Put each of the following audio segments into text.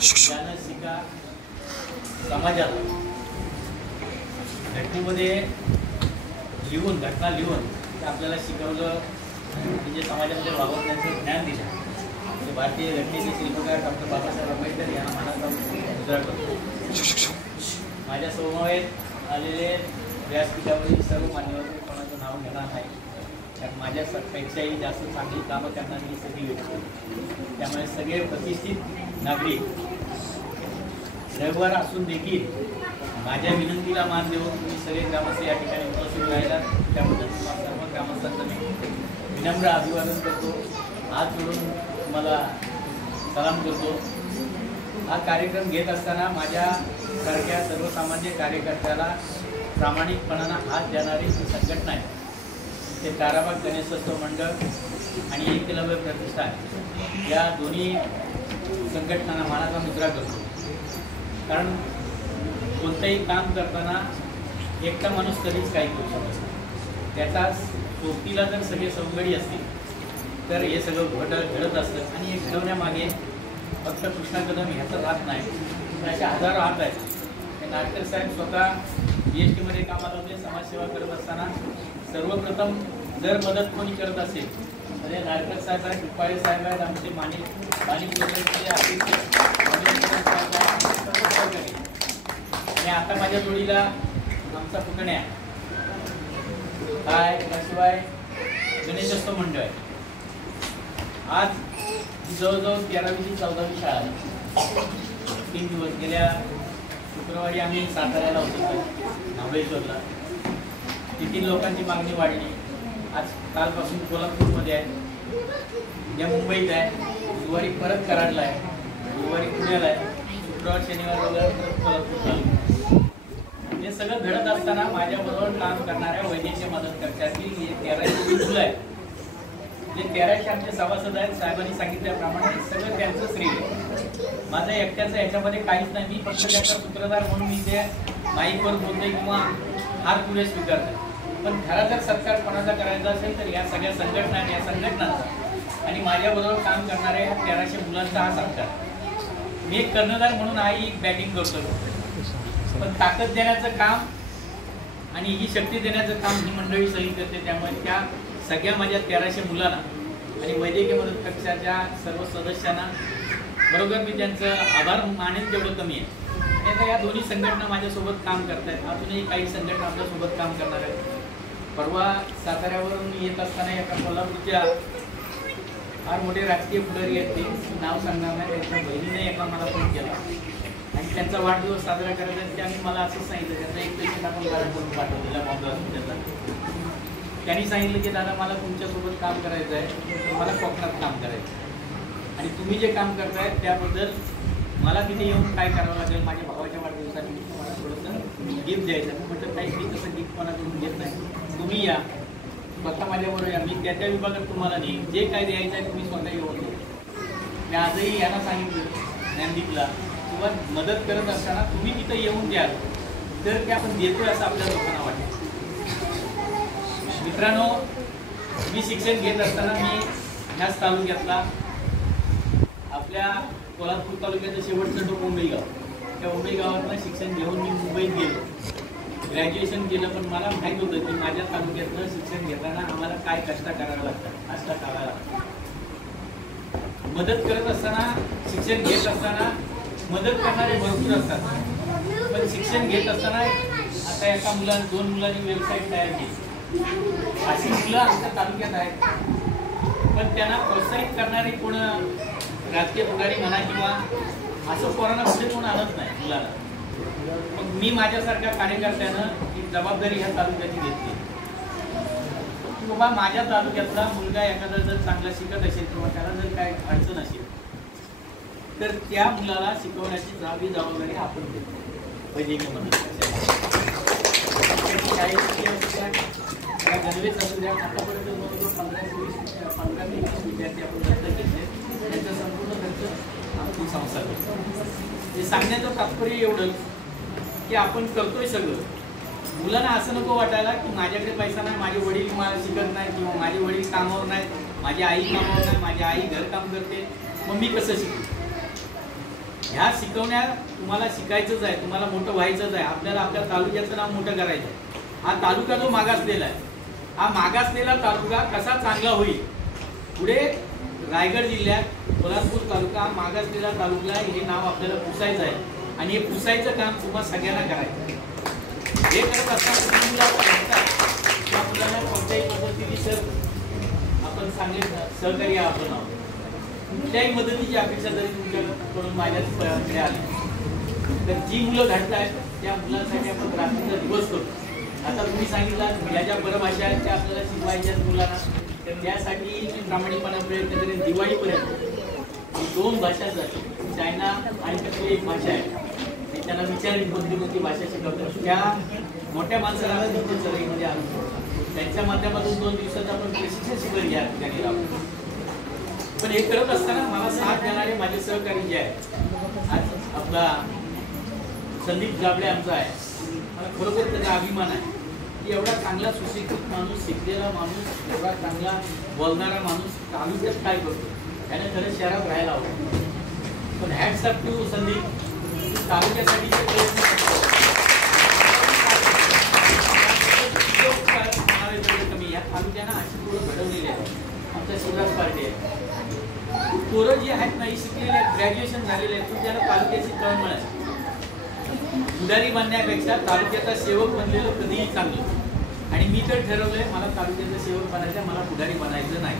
ज्ञान शिका समाजाला घटनेमध्ये लिहून घटना लिहून आपल्याला शिकवलं म्हणजे समाजामध्ये वावरण्याचं ज्ञान दिलं. भारतीय घटनेचे शिल्पकार डॉक्टर बाबासाहेब आंबेडकर यांना मानाचा मुजरा करतो. माझ्या समवेत आलेले व्यासपीठावरील सर्व मान्यवर कोणाचं नाव घेणार नाही, कारण माझ्यापेक्षाही जास्त चांगली कामं करणारी सगळी व्यक्ती. त्यामुळे सगळे प्रतिष्ठित नागरिक रविवार असून देखील माझ्या विनंतीला मान देऊन तुम्ही सगळे ग्रामस्थ या ठिकाणी उपस्थित राहिला, त्याबद्दल सर्व ग्रामस्थांचं मी विनम्र अभिवादन करतो. हात जोडून तुम्हाला सलाम करतो. हा कार्यक्रम घेत असताना माझ्यासारख्या सर्वसामान्य कार्यकर्त्याला प्रामाणिकपणानं हात देणारी जी संघटना आहे ते ताराबाग गणेशोत्सव मंडळ आणि एकलव्य प्रतिष्ठान या दोन्ही संघटनांना मानाचा मुजरा करतो. कारण कोणतंही काम करताना एकटा माणूस कधीच काही करू शकत नाही. त्याचा सोबतीला जर सगळे सवंगडी असतील तर हे सगळं घडत असतं. आणि हे घडवण्यामागे फक्त कृष्णा कदम ह्याचं राहत नाही, असे हजारो हात आहेत. नाडकर साहेब स्वतः BSTमध्ये कामाला होते. समाजसेवा करत असताना सर्वप्रथम जर मदत कोणी करत असेल तर हे नाडकर साहेब आहेत, रुपाळे साहेब आहेत, आमचे आणि आता माझ्या जोडीला आमचा पुतण्या काय त्याशिवाय गणेशोत्सव मंडळ आहे. आज जवळजवळ 13वी ते 14वी शाळा 3 दिवस. गेल्या शुक्रवारी आम्ही साताऱ्याला होतो, महाबळेश्वरला. तिथील लोकांची मागणी वाढली. आज कालपासून कोल्हापूरमध्ये आहे, उद्या मुंबईत आहे, गुरुवारी परत कराडला आहे, गुरुवारी पुण्याला आहे, शुक्रवार शनिवार वगैरे परत कोल्हापूर चालू. हे सगळं घडत असताना माझ्याबरोबर काम करणाऱ्या वैद्यकीय मदतकर्त्यातील हे 13 मुलं आहेत. जे 13 आमचे सभासद आहेत. साहेबांनी सांगितल्याप्रमाणे सगळं त्यांचं श्रेय आहे. माझं एकट्याचं याच्यामध्ये काहीच नाही. मी फक्त त्याचा सूत्रधार म्हणून मी ते माईकवर बोलतोय किंवा हार पुढे स्वीकारतो. पण खरा जर सत्कार कोणाचा करायचा असेल तर या सगळ्या संघटना या संघटनांचा आणि माझ्याबरोबर काम करणाऱ्या 1300 मुलांचा हा सत्कार. मी एक कर्णधार म्हणून आई बॅटिंग करतो, पण ताकद देण्याचं काम आणि ही शक्ती देण्याचं काम ही मंडळी सही करते. त्यामुळे त्या सगळ्या माझ्या 1300 मुलांना आणि वैद्यकीय मदत कक्षाच्या सर्व सदस्यांना बरोबर मी त्यांचं आभार मानेन तेवढं कमी आहे. आता या दोन्ही संघटना माझ्यासोबत काम करत आहेत. अजूनही काही संघटना आपल्यासोबत काम करणार आहेत. परवा साताऱ्यावरून येत असताना एका कोल्हापूरच्या फार मोठे राजकीय पुढारी आहेत, ते नाव सांगणार नाही, त्यांच्या बहिणीने एका मला फोन केला आणि त्यांचा वाढदिवस साजरा करायचा आहे. त्यांनी मला असंच सांगितलं, त्याचा एक पेशंट आपण घरात करून पाठवलेला बॉम्बे हॉस्पिटलला. त्यांनी सांगितलं की दादा मला तुमच्यासोबत काम करायचं आहे, मला कोकणात काम करायचं आहे आणि तुम्ही जे काम करताय त्याबद्दल मला तिथे येऊन काय करावं लागेल. माझ्या भावाच्या वाढदिवसासाठी तुम्हाला थोडंसं गिफ्ट द्यायचं. म्हटलं काही मी तसं गिफ्ट कोणाकडून घेत नाही, तुम्ही या स्वतः माझ्याबरोबर या, मी त्या विभागात तुम्हाला नाही जे काय द्यायचं आहे तुम्ही स्वतः येऊन द्या. मी आजही यांना सांगितलं ज्ञानदीपला किंवा मदत करत असताना तुम्ही तिथं येऊन द्याल तर ते आपण देतोय असं आपल्या लोकांना वाटेल. मित्रांनो, मी शिक्षण घेत असताना मी ह्याच तालुक्यातला आपल्या कोल्हापूर तालुक्याचं शेवटचं टोक उंबई गाव, त्या उंबई गावातलं शिक्षण घेऊन मी मुंबईत गेलो, ग्रॅज्युएशन केलं. पण मला माहीत होतं की माझ्या तालुक्यातलं शिक्षण घेताना आम्हाला काय कष्ट करावं लागतं, कष्ट करावं लागतं. मदत करत असताना शिक्षण घेत असताना मदत करणारे भरपूर असतात, पण शिक्षण घेत असताना आता एका मुलाने 2 मुलांनी वेबसाईट तयार केली. अशी मुलं आमच्या तालुक्यात आहेत, पण त्यांना प्रोत्साहित करणारी कोण राजकीय पुढारी म्हणा किंवा असं कोरोना पुढे कोण आणत नाही मुलाला. मग मी माझ्यासारख्या कार्यकर्त्यानं ही जबाबदारी ह्या तालुक्याची घेतली की बाबा माझ्या तालुक्यातला मुलगा एखादा जर चांगला शिकत असेल किंवा त्याला जर काय अडचण असेल तर त्या मुलाला शिकवण्याची जबाबदारी आपण घेतो. वैद्यकीय मदत गणवेश असू द्या, आतापर्यंत जवळजवळ 15 ते 20 विद्यार्थी आपण दत्तक घेतले. त्यांचा संपूर्ण खर्च आपली संस्था करतो. हे सांगण्याचं तात्पर्य एवढं की आपण करतोय सगळं. मुलांना असं नको वाटायला की माझ्याकडे पैसा नाही, माझे वडील मला शिकत नाही किंवा माझे वडील कामावर नाहीत, माझी आई कामावर नाही, माझी आई घरकाम करते, मग मी कसं शिकू. ह्या शिकवण्या तुम्हाला शिकायचंच आहे, तुम्हाला मोठं व्हायचंच आहे, आपल्याला आपल्या तालुक्याचं नाव मोठं करायचं आहे. हा तालुका जो मागासलेला आहे, हा मागासलेला तालुका कसा चांगला होईल, पुढे रायगड जिल्ह्यात पोलादपूर तालुका मागासलेला तालुका हे नाव आपल्याला पुसायचं आहे आणि हे पुसायचं काम तुम्हाला सगळ्यांना करायचं आहे. हे करत असताना त्या मुलांना कोणत्याही पद्धतीने सर आपण चांगले सहकार्य आपण आहोत. कुठल्याही मदतीची अपेक्षा जरी तुमच्याकडून माझ्याकडे आली तर जी मुलं घडत आहेत त्या मुलांसाठी आपण रात्रीचा दिवस करतो. आता तुम्ही सांगितलं या ज्या परभाषा आहेत त्या आपल्याला शिकवायच्या मुलांना, तर त्यासाठी मी प्रामाणिकपणे प्रयत्न करेन. दिवाळीपर्यंत 2 भाषा जाते, चायना आणि कसली एक भाषा आहे, मी त्यांना विचारेन कोणती भाषा शिकवतात. त्या मोठ्या माणसाला देखील चळवळीमध्ये आणतो, त्यांच्या माध्यमातून 2 दिवसाचं आपण प्रशिक्षण शिबिर घ्या ठिकाणी राहतो. पण हे करत असताना मला साथ देणारे माझे सहकारी जे आहेत, आज आपला संदीप जाबळे आमचा आहे, मला खरोखर त्याचा अभिमान आहे की एवढा चांगला सुशिक्षित माणूस, शिकलेला माणूस, एवढा चांगला बोलणारा माणूस तालुक्यात काय करतो, त्याने खरं शहरात राहायला हवं. पण हॅट्स अप टू संदीप, तालुक्यासाठी प्रयत्न करतो. कमी या तालुक्यानं अशी पोरं घडवलेली आहेत. आमच्या शिवराज पार्टी आहे, पोरं जी आहेत नाही शिकलेले आहेत, ग्रॅज्युएशन झालेले आहेत, पण त्याला तालुक्याची तळमळ आहे. पुढारी बनण्यापेक्षा तालुक्याचा सेवक बनलेलं कधीही चांगलं. आणि मी तर ठरवलंय मला तालुक्याचा सेवक बनायचं, मला पुढारी बनायचं नाही.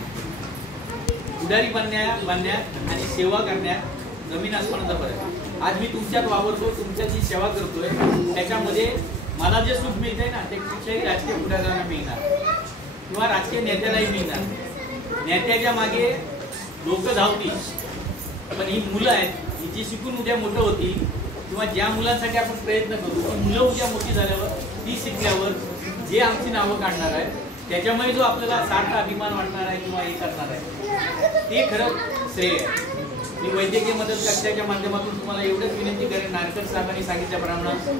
पुढारी बनण्यात आणि सेवा करण्यात जमीन आसमानाचा फरक आहे. आज मी तुमच्यात वावरतो, तुमच्याची सेवा करतोय, त्याच्यामध्ये मला जे सुख मिळतंय ना ते कुठच्याही राजकीय पुढाऱ्यांना मिळणार किंवा राजकीय नेत्यालाही मिळणार. नेत्याच्या मागे लोक धावतील, पण ही मुलं आहेत ही जी शिकून उद्या मोठं होतील किंवा ज्या मुलांसाठी आपण प्रयत्न करू ती मुलं उद्या मोठी झाल्यावर, ती शिकल्यावर जे आमची नावं काढणार आहे, त्याच्यामुळे जो आपल्याला सार्थ अभिमान वाटणार आहे किंवा हे करणार आहे, ते खरं श्रेय आहे. मी वैद्यकीय मदत कक्षाच्या माध्यमातून तुम्हाला एवढंच विनंती करेन, नारकर साहेबांनी सांगितल्याप्रमाणे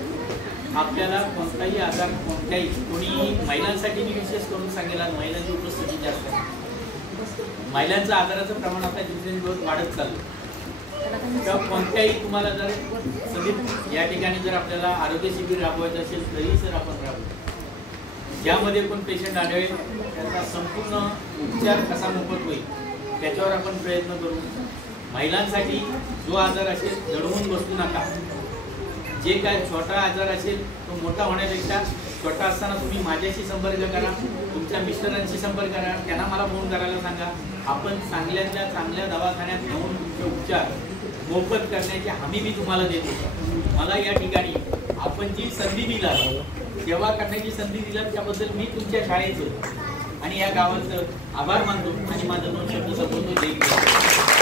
आपल्याला कोणताही आजार, कोणत्याही कोणी महिलांसाठी मी विशेष करून सांगेल, आज महिलांची उपस्थिती जास्त आहे. महिलांचं आजाराचं प्रमाण आता दिवसेंदिवस वाढत चाललं. तर कोणत्याही तुम्हाला जर संदीप या ठिकाणी जर आपल्याला आरोग्य शिबिर राबवायचं असेल तरी सर आपण राबवू. ज्यामध्ये पण पेशंट आढळेल त्याचा संपूर्ण उपचार कसा मोफत होईल त्याच्यावर आपण प्रयत्न करू. महिलांसाठी जो आजार असेल दडवून बसू नका. जे काय छोटा आजार असेल तो मोठा होण्यापेक्षा छोटा असताना तुम्ही माझ्याशी संपर्क करा, तुमच्या मिस्टरांशी संपर्क करा, त्यांना मला फोन करायला सांगा. आपण चांगल्यातल्या चांगल्या दवाखान्यात नेऊन तुमचे उपचार मोफत करण्याची हमी मी तुम्हाला देतो. मला या ठिकाणी आपण जी संधी दिला, सेवा करण्याची संधी दिला, त्याबद्दल मी तुमच्या शाळेचं आणि या गावाचं आभार मानतो आणि माझं 2 शब्द संबोधतो. जय हिंद.